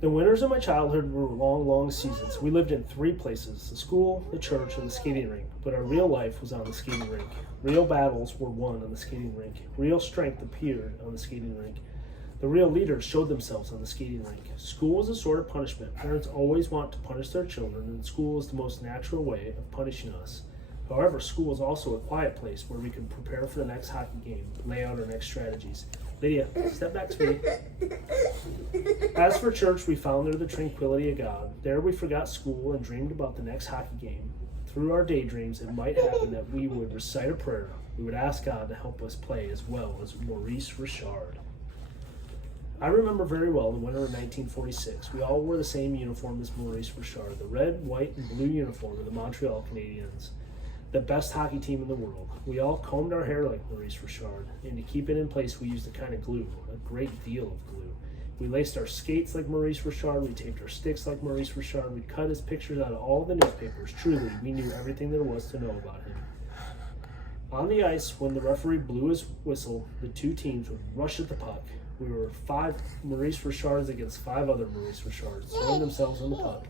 The winters of my childhood were long, long seasons. We lived in three places: the school, the church, and the skating rink. But our real life was on the skating rink. Real battles were won on the skating rink. Real strength appeared on the skating rink. The real leaders showed themselves on the skating rink. School is a sort of punishment. Parents always want to punish their children, and school is the most natural way of punishing us. However, school is also a quiet place where we can prepare for the next hockey game, lay out our next strategies. Lydia, step back, sweetie. As for church, we found there the tranquility of God. There we forgot school and dreamed about the next hockey game. Through our daydreams, it might happen that we would recite a prayer. We would ask God to help us play as well as Maurice Richard. I remember very well the winter of 1946. We all wore the same uniform as Maurice Richard, the red, white, and blue uniform of the Montreal Canadiens, the best hockey team in the world. We all combed our hair like Maurice Richard, and to keep it in place, we used a kind of glue, a great deal of glue. We laced our skates like Maurice Richard, we taped our sticks like Maurice Richard, we cut his pictures out of all the newspapers. Truly, we knew everything there was to know about him. On the ice, when the referee blew his whistle, the two teams would rush at the puck. We were 5 Maurice Richards against 5 other Maurice Richards, throwing themselves on the puck.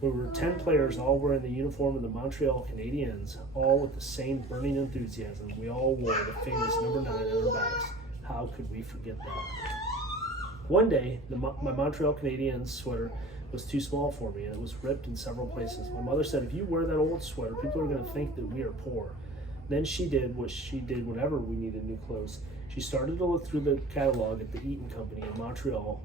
We were 10 players, all wearing the uniform of the Montreal Canadiens, all with the same burning enthusiasm. We all wore the famous number 9 on our backs. How could we forget that? One day, my Montreal Canadiens sweater was too small for me, and it was ripped in several places. My mother said, if you wear that old sweater, people are going to think that we are poor. Then she did what she did whenever we needed new clothes. She started to look through the catalog at the Eaton Company in Montreal,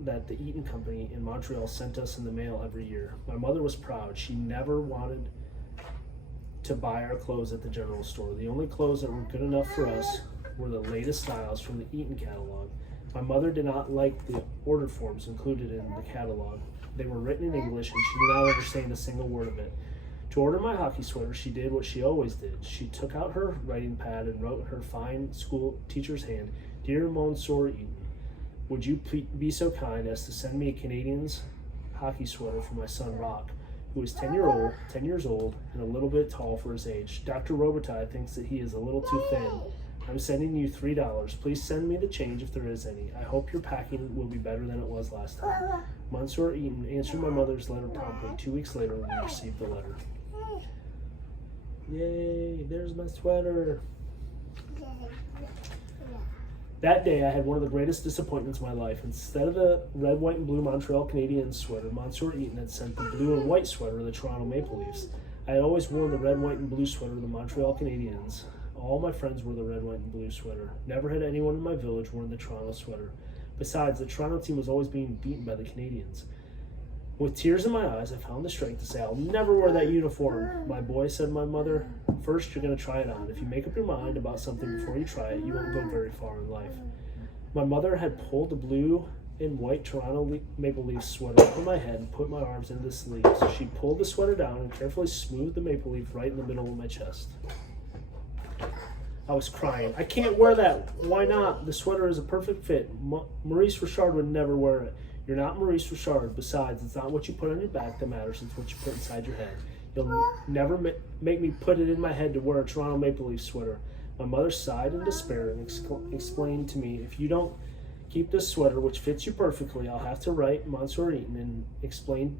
that the Eaton Company in Montreal sent us in the mail every year. My mother was proud. She never wanted to buy our clothes at the general store. The only clothes that were good enough for us were the latest styles from the Eaton catalog. My mother did not like the order forms included in the catalog. They were written in English, and she did not understand a single word of it. To order my hockey sweater, she did what she always did. She took out her writing pad and wrote in her fine school teacher's hand, "Dear Monsieur Eaton, would you be so kind as to send me a Canadiens hockey sweater for my son Rock, who is 10 years old and a little bit tall for his age. Dr. Robitaille thinks that he is a little too thin. I'm sending you $3. Please send me the change if there is any. I hope your packing will be better than it was last time." Monsieur Eaton answered my mother's letter promptly. 2 weeks later, we received the letter. Yay, there's my sweater. That day, I had one of the greatest disappointments of my life. Instead of the red, white, and blue Montreal Canadiens sweater, Monsieur Eaton had sent the blue and white sweater of the Toronto Maple Leafs. I had always worn the red, white, and blue sweater of the Montreal Canadiens. All my friends wore the red, white, and blue sweater. Never had anyone in my village worn the Toronto sweater. Besides, the Toronto team was always being beaten by the Canadiens. With tears in my eyes, I found the strength to say, "I'll never wear that uniform." "My boy," said my mother, "first you're going to try it on. If you make up your mind about something before you try it, you won't go very far in life." My mother had pulled the blue and white Toronto Maple Leafs sweater over my head and put my arms into the sleeves. She pulled the sweater down and carefully smoothed the maple leaf right in the middle of my chest. I was crying. "I can't wear that." "Why not? The sweater is a perfect fit. Maurice Richard would never wear it." "You're not Maurice Richard. Besides, it's not what you put on your back that matters, it's what you put inside your head. You'll never make me put it in my head to wear a Toronto Maple Leaf sweater." My mother sighed in despair and explained to me, "If you don't keep this sweater, which fits you perfectly, I'll have to write Monsieur Eaton and explain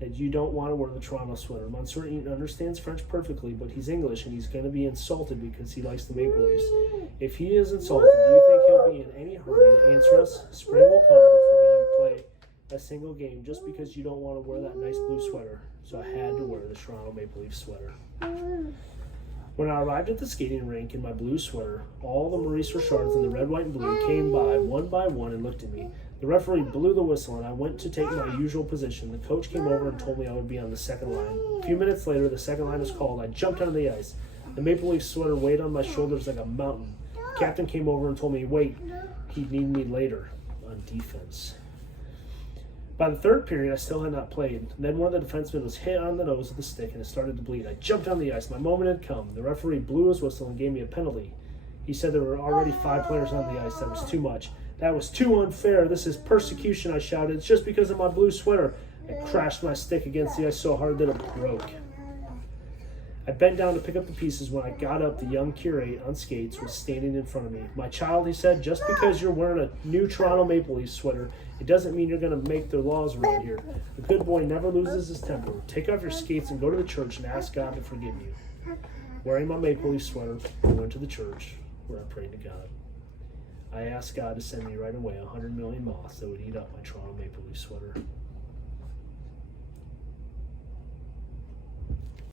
that you don't want to wear the Toronto sweater. Monsieur Eaton understands French perfectly, but he's English and he's going to be insulted because he likes the Maple Leafs. If he is insulted, do you think he'll be in any hurry to answer us? Spring will come before you play a single game just because you don't want to wear that nice blue sweater." So I had to wear the Toronto Maple Leaf sweater. When I arrived at the skating rink in my blue sweater, all the Maurice Richards in the red, white, and blue came by one and looked at me. The referee blew the whistle, and I went to take my usual position. The coach came over and told me I would be on the second line. A few minutes later, the second line was called. I jumped onto the ice. The Maple Leaf sweater weighed on my shoulders like a mountain. The captain came over and told me, wait, he'd need me later on defense. By the third period, I still had not played. Then one of the defensemen was hit on the nose with a stick, and it started to bleed. I jumped on the ice. My moment had come. The referee blew his whistle and gave me a penalty. He said there were already 5 players on the ice. That was too much. "That was too unfair. This is persecution," I shouted. "It's just because of my blue sweater." I crashed my stick against the ice so hard that it broke. I bent down to pick up the pieces. When I got up, the young curate on skates was standing in front of me. My child, he said, just because you're wearing a new Toronto Maple Leafs sweater, it doesn't mean you're going to make their laws around here. A good boy never loses his temper. Take off your skates and go to the church and ask God to forgive you. Wearing my Maple Leaf sweater, I went to the church where I prayed to God. I asked God to send me right away 100 million moths that would eat up my Toronto Maple Leaf sweater.